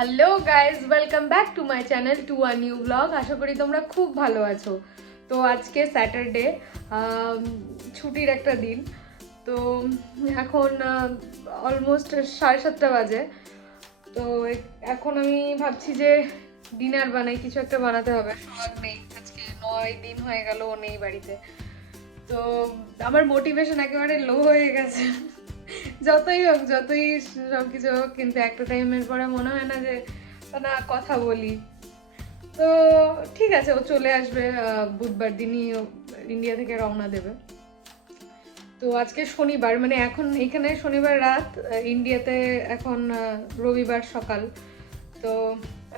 Hello guys, welcome back to my channel to a new vlog. আশা করি তোমরা খুব ভালো আছো। তো আজকে স্যাটারডে, ছুটির একটা দিন। তো এখন অলমোস্ট 7:30 বাজে। তো এখন আমি ভাবছি যে ডিনার বানাই, কিছু একটা বানাতে হবে। সোহাগ নেই, আজকে 9 দিন হয়ে গেল ও নেই বাড়িতে। তো আমার মোটিভেশন একেবারে লো হয়ে গেছে। যতই হোক, যতই সবকিছু হোক, কিন্তু একটা টাইমের পরে মনে হয় না যে না কথা বলি। তো ঠিক আছে, ও চলে আসবে বুধবার দিনই ইন্ডিয়া থেকে রওনা দেবে। তো আজকে শনিবার, মানে এখন এখানে শনিবার রাত, ইন্ডিয়াতে এখন রবিবার সকাল। তো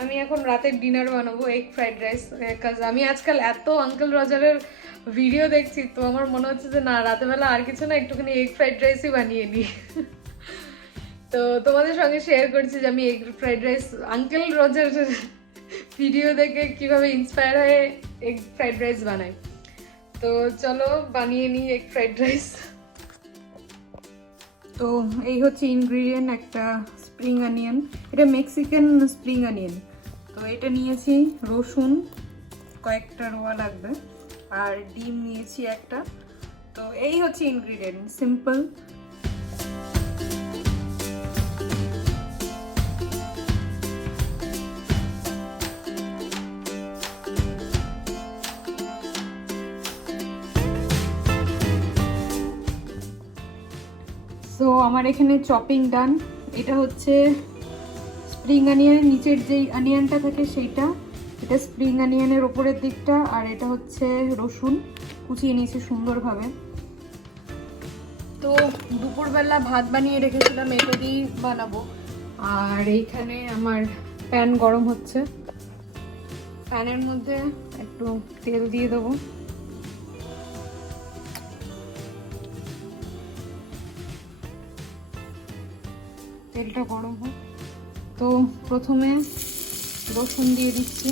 আমি এখন রাতের ডিনার বানাবো এগ ফ্রাইড রাইস। কাজ আমি আজকাল এত আঙ্কেল রজারের ভিডিও দেখছি, তো আমার মনে হচ্ছে যে না, রাতেবেলা আর কিছু না, একটুখানি এগ ফ্রাইড রাইসই বানিয়ে নিই। তো তোমাদের সঙ্গে শেয়ার করছি যে আমি egg fried rice uncle Roger video দেখে কিভাবে ইন্সপায়ার হয়ে এগ ফ্রাইড রাইস বানাই। তো চলো বানিয়ে নিই এগ ফ্রাইড রাইস। তো এই হচ্ছে ইনগ্রিডিয়েন্ট, একটা স্প্রিং অনিয়ন, এটা মেক্সিকান স্প্রিং অনিয়ন। তো এটা নিয়েছি, রসুন কয়েকটা রোয়া লাগবে, আর ডিম নিয়েছি একটা। তো এই হচ্ছে ইনগ্রিডিয়েন্ট, সিম্পল। তো আমার এখানে চপিং ডান। এটা হচ্ছে স্প্রিং অনিয়নের নিচের যেই অনিয়নটা থাকে সেইটা, এটা স্প্রিং অনিয়নের ওপরের দিকটা, আর এটা হচ্ছে রসুন কুচিয়ে নিয়েছি সুন্দরভাবে। তো দুপুরবেলা ভাত বানিয়ে রেখেছিলাম, এটা দিয়েই বানাবো। আর এইখানে আমার প্যান গরম হচ্ছে, প্যানের মধ্যে একটু তেল দিয়ে দেবো। তেলটা গরম হোক। তো প্রথমে রসুন দিয়ে দিচ্ছি,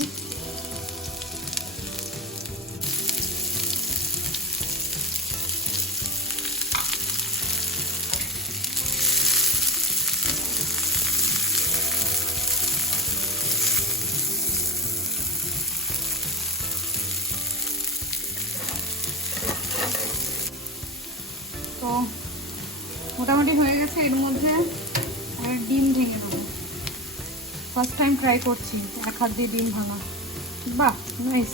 তো মোটামুটি হয়ে গেছে। এর মধ্যে ডিম ভেঙে দেবো, ফার্স্ট টাইম ট্রাই করছি এক হাত দিয়ে ডিম ভাঙা। বাহ, নাইস।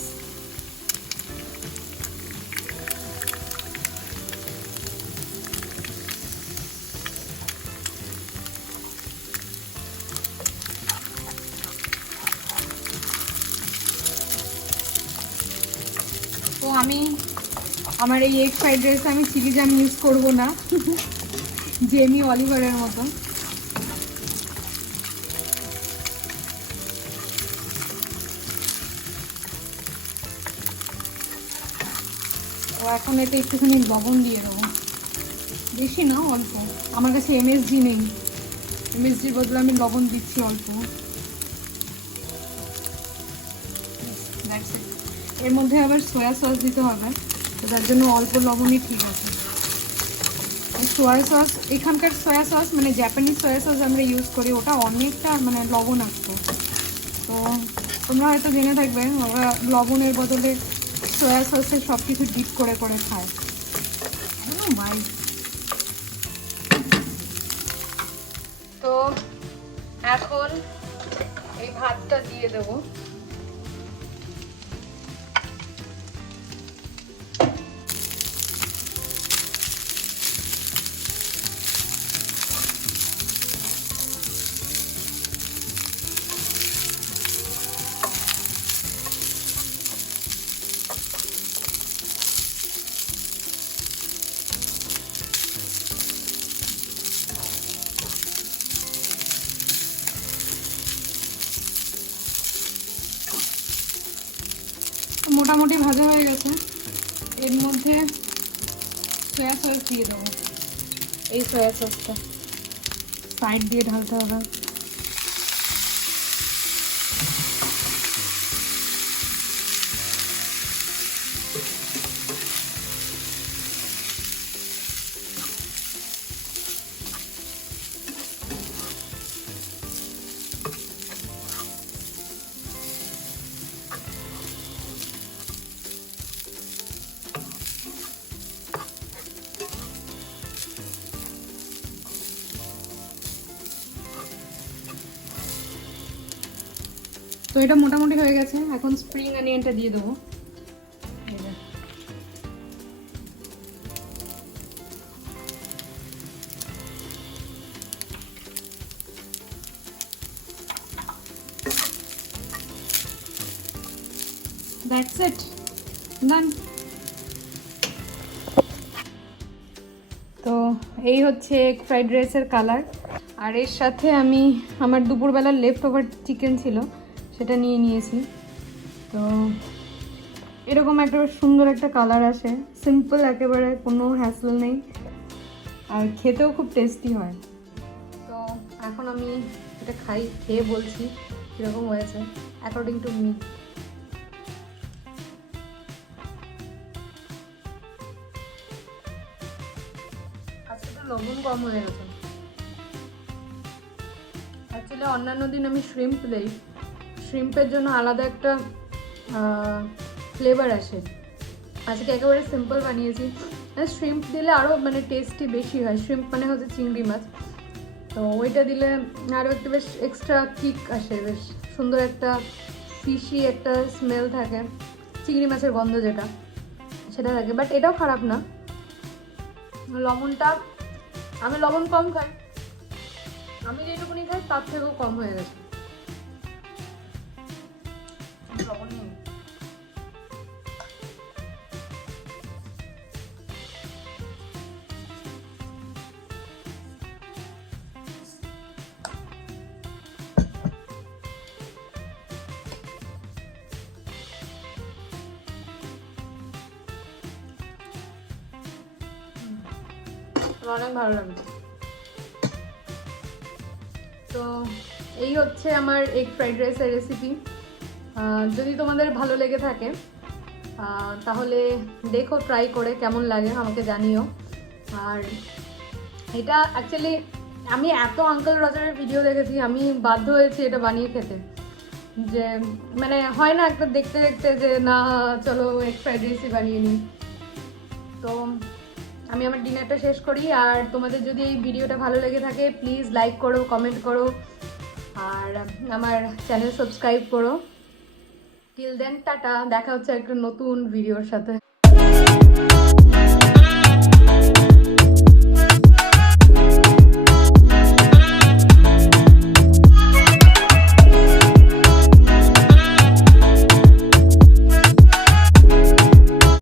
তো আমার এই এগ ফ্রাইড রাইসে আমি চিলি জাম ইউজ করবো না, জেমি অলিভারের মতো। তো এখন এতে একটুখানি লবণ দিয়ে দেবো, বেশি না, অল্প। আমার কাছে এমএসজি নেই, এমএসজির বদলে আমি লবণ দিচ্ছি অল্প। এর মধ্যে আবার সয়া সস দিতে হবে, তো তার জন্য অল্প লবণই ঠিক আছে। সয়া সস, এখানকার সয়া সস মানে জাপানিজ সয়া সস আমরা ইউজ করি, ওটা অনেকটা মানে লবণাক্ত। তো তোমরা হয়তো জেনে থাকবে, ওরা লবণের বদলে সয়া সসে সব কিছু ডিপ করে করে খায়। ভাই, তো এখন এই ভাতটা দিয়ে দেবো। মোটামুটি ভাজা হয়ে গেছে। এর মধ্যে সয়া সস দিয়ে দেবো, এই সয়া সসটা সাইড দিয়ে ঢালতে হবে। তো এটা মোটামুটি হয়ে গেছে, এখন স্প্রিং অনিয়নটা দিয়ে দেবো। That's it. Done. তো এই হচ্ছে এগ ফ্রাইড রাইসের কালার। আর এর সাথে আমি আমার দুপুরবেলার লেফট ওভার চিকেন ছিল, সেটা নিয়ে নিয়েছি। তো এরকম একটা সুন্দর একটা কালার আসে, সিম্পল একেবারে, কোনো হ্যাসল নেই, আর খেতেও খুব টেস্টি হয়। তো এখন আমি এটা খেয়ে বলছি কীরকম হয়েছে অ্যাকর্ডিং টু মি। আজকে লবণ কম হয়ে গেছে। অ্যাকচুয়ালি অন্যান্য দিন আমি শ্রিম্প দিই, শ্রিম্পের জন্য আলাদা একটা ফ্লেভার আসে। আজকে একেবারে সিম্পল বানিয়েছি। শ্রিম্প দিলে আরও মানে টেস্টি বেশি হয়। শ্রিম্প মানে হচ্ছে চিংড়ি মাছ, তো ওইটা দিলে আরও একটু বেশ এক্সট্রা কিক আসে, বেশ সুন্দর একটা ফিশি একটা স্মেল থাকে, চিংড়ি মাছের গন্ধ যেটা সেটা থাকে। বাট এটাও খারাপ না। লবণটা, আমি লবণ কম খাই, আমি যেটুকুনি খাই তার থেকেও কম হয়ে গেছে লবণ নেই। অনেক ভালো লাগছে। তো এই হচ্ছে আমার এগ ফ্রাইড রাইসের রেসিপি। যদি তোমাদের ভালো লেগে থাকে তাহলে দেখো, ট্রাই করে কেমন লাগে আমাকে জানিও। আর এটা অ্যাকচুয়ালি আমি এত আঙ্কেল রজারের ভিডিও দেখেছি, আমি বাধ্য হয়েছি এটা বানিয়ে খেতে। যে মানে হয় না একটা দেখতে দেখতে যে না চলো এগ ফ্রাইড রাইসই বানিয়ে নিই। তো আমি আমার ডিনারটা শেষ করি। আর তোমাদের যদি এই ভিডিওটা ভালো লেগে থাকে প্লিজ লাইক করো, কমেন্ট করো, আর আমার চ্যানেল সাবস্ক্রাইব করো। টিল দেন টাটা, দেখা হচ্ছে একটা নতুন ভিডিওর সাথে।